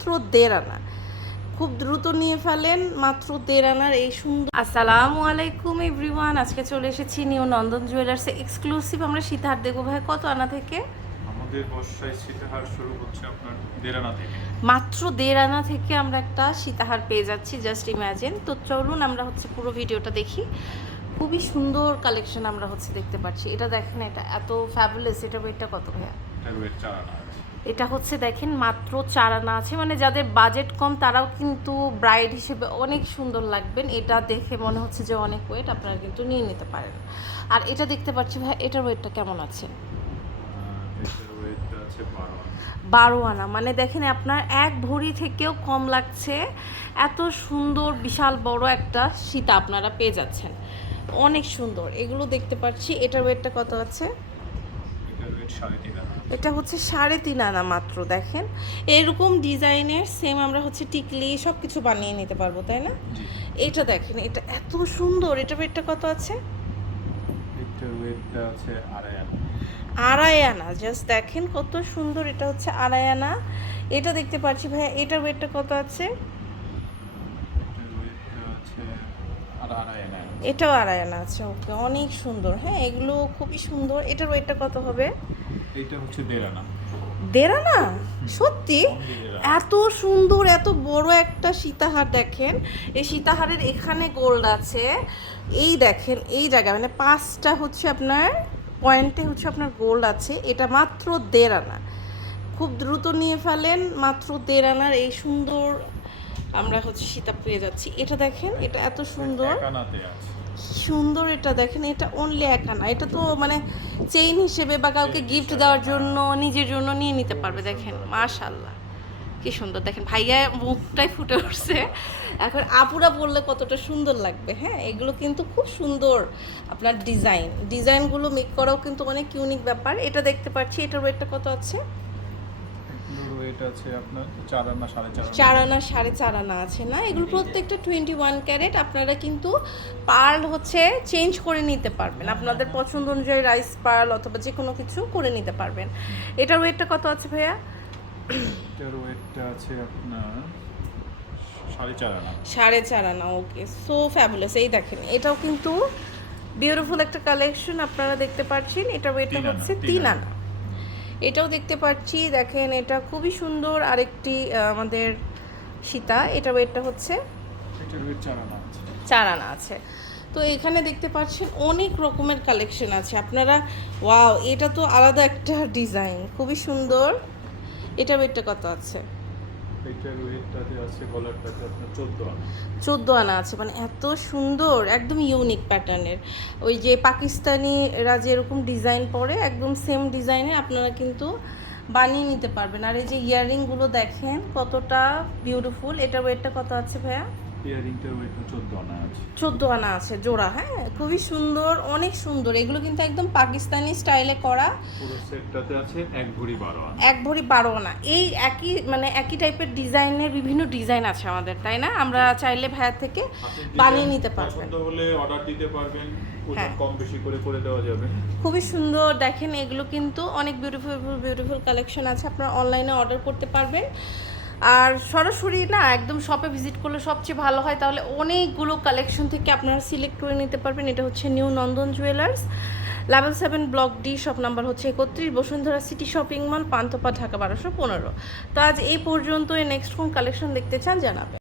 মাত্র দেড় আনা। খুব দ্রুত নিয়ে ফেলেন মাত্র দেড় আনার এই সুন্দর আসসালামু আলাইকুম এভরিওয়ান আজকে চলে এসেছি নিউ নন্দন জুয়েলার্সে এক্সক্লুসিভ আমরা সীতাহার দেখব ভাই কত আনা থেকে? আমাদের বর্ষায় শীতহার শুরু হচ্ছে আপনার দেরানা থেকে। মাত্র দেড় আনা থেকে আমরা একটা সীতাহার পেয়ে যাচ্ছি জাস্ট ইম্যাজিন তো চলুন আমরা হচ্ছে পুরো ভিডিওটা দেখি। খুবই সুন্দর কালেকশন আমরা হচ্ছে দেখতে পাচ্ছি। এটা দেখেন এটা এত ফ্যাবুলাস এটা ওয়েটটা কত ভাইয়া? এটার ওয়েট চার আনা আছে। এটা হচ্ছে দেখেন মাত্র চার আনা আছে। মানে যাদের বাজেট কম তারাও কিন্তু ব্রাইড হিসেবে অনেক সুন্দর লাগবেন। এটা দেখে মনে হচ্ছে যে অনেক ওয়েট আপনারা কিন্তু নিয়ে নিতে পারেন। আর এটা দেখতে পাচ্ছি ভাই এটার ওয়েটটা কেমন আছে? বারো আনা। মানে দেখেন আপনার এক ভরি থেকেও কম লাগছে। এত সুন্দর বিশাল বড় একটা সীতা আপনারা পেয়ে যাচ্ছেন। অনেক সুন্দর। এগুলো দেখতে পাচ্ছি। এটার ওয়েটটা কত আছে এটার ওয়েট সাড়ে তিন আনা আছে। এটা হচ্ছে সাড়ে তিন আনা মাত্র দেখেন। এরকম ডিজাইনের সেম আমরা হচ্ছে টিকলি সব কিছু বানিয়ে নিতে পারব তাই না? এটা দেখেন এটা এত সুন্দর। এটা ওয়েটটা কত আছে? আড়াই আনা। জাস্ট দেখেন কত সুন্দর। এটা হচ্ছে আড়াই আনা। এটা দেখতে পাচ্ছি ভাইয়া এটার ওয়েটটা কত আছে এটার ওয়েটটা আছে আর আড়াই আনা আছে। এটাও আড়াই আনা আছে। ওকে অনেক সুন্দর। হ্যাঁ এগুলো খুবই সুন্দর। এটার ওয়েটটা কত হবে? এইটা হচ্ছে দেড় আনা। দেড় আনা? সত্যি? এত সুন্দর এত বড় একটা সীতাহার দেখেন। এই সীতাহারের এখানে গোল্ড আছে। এই দেখেন এই জায়গায় মানে পাঁচটা হচ্ছে আপনার পয়েন্টে হচ্ছে আপনার গোল্ড আছে। এটা মাত্র দেড় আনা। খুব দ্রুত নিয়ে ফেলেন মাত্র দেড় আনার এই সুন্দর আমরা হচ্ছে সীতা পেয়ে যাচ্ছি। এটা দেখেন এটা এত সুন্দর। সুন্দর এটা দেখেন এটা অনলি এক আনা এটা তো মানে চেইন হিসেবে বা কাউকে গিফট দেওয়ার জন্য নিজের জন্য নিয়ে নিতে পারবে দেখেন। মাশাল্লাহ কি সুন্দর। দেখেন ভাইয়া মুখটাই ফুটে উঠছে। এখন আপুরা বললে কতটা সুন্দর লাগবে হ্যাঁ? এগুলো কিন্তু খুব সুন্দর আপনার ডিজাইন ডিজাইনগুলো মেক করাও কিন্তু অনেক ইউনিক ব্যাপার। এটা দেখতে পাচ্ছি এটার ওয়েটটা কত আছে? এগুলোর আছে আপনার? চার আনা সাড়ে চার আনা। চার আনা সাড়ে চার আনা আছে না? এগুলো প্রত্যেকটা টোয়েন্টি ওয়ান ক্যারেট আপনারা কিন্তু পার্ল হচ্ছে চেঞ্জ করে নিতে পারবেন। আপনাদের পছন্দ অনুযায়ী রাইস পার্ল অথবা যে কোনো কিছু করে নিতে পারবেন। এটার ওয়েটটা কত আছে ভাইয়া? এটার ওয়েটটা আছে আপনার সাড়ে চার আনা। ওকে সো ফ্যাবুলাস এই দেখেন এটাও কিন্তু বিউটিফুল একটা কালেকশন আপনারা দেখতে পাচ্ছেন। এটা ওয়েটটা হচ্ছে তিন আনা। এটাও দেখতে পাচ্ছি দেখেন এটা খুবই সুন্দর আরেকটি আমাদের সীতা এটা ওয়েটটা হচ্ছে চারানা আছে। তো এখানে দেখতে পাচ্ছেন অনেক রকমের কালেকশন আছে। আপনারা ওয়াও এটা তো আলাদা একটা ডিজাইন খুবই সুন্দর। এটা ওয়েটটা কত আছে? এটার চোদ্দ আনা। আছে মানে এত সুন্দর, একদম ইউনিক প্যাটার্নের ওই যে পাকিস্তানিরা যেরকম ডিজাইন পরে, একদম সেম ডিজাইনে আপনারা কিন্তু বানিয়ে নিতে পারবেন। আর এই যে ইয়াররিংগুলো দেখেন, কতটা বিউটিফুল এটার ওয়েটটা কত আছে ভাইয়া? ইয়ারিংটার ওয়েটটা আনা আছে। চোদ্দ আনা আছে জোড়া হ্যাঁ? খুবই সুন্দর অনেক সুন্দর। এগুলো কিন্তু একদম পাকিস্তানি স্টাইলে করা। পুরো সেটটাতে আছে এক ভরি বারো আনা। এক ভরি বারো আনা। এই একই মানে একই টাইপের ডিজাইনের বিভিন্ন ডিজাইন আছে আমাদের তাই না? আমরা চাইলে ভাইয়ার থেকে বানিয়ে নিতে পারবেন। পছন্দ হলে অর্ডার দিতে পারবেন হ্যাঁ। কম বেশি করে করে দেওয়া যাবে। খুবই সুন্দর দেখেন এগুলো কিন্তু অনেক বিউটিফুল বিউটিফুল কালেকশন আছে আপনারা অনলাইনে অর্ডার করতে পারবেন। আর সরাসরি না একদম শপে ভিজিট করলে সবচেয়ে ভালো হয়। তাহলে অনেকগুলো কালেকশন থেকে আপনারা সিলেক্ট করে নিতে পারবেন। এটা হচ্ছে new Nandan jewellers level seven block D shop number হচ্ছে একত্রিশ বসুন্ধরা সিটি শপিং মল পান্তপা ঢাকা বারোশো পনেরো। তো আজ এই পর্যন্ত নেক্সট কোন কালেকশন দেখতে চান জানাবেন।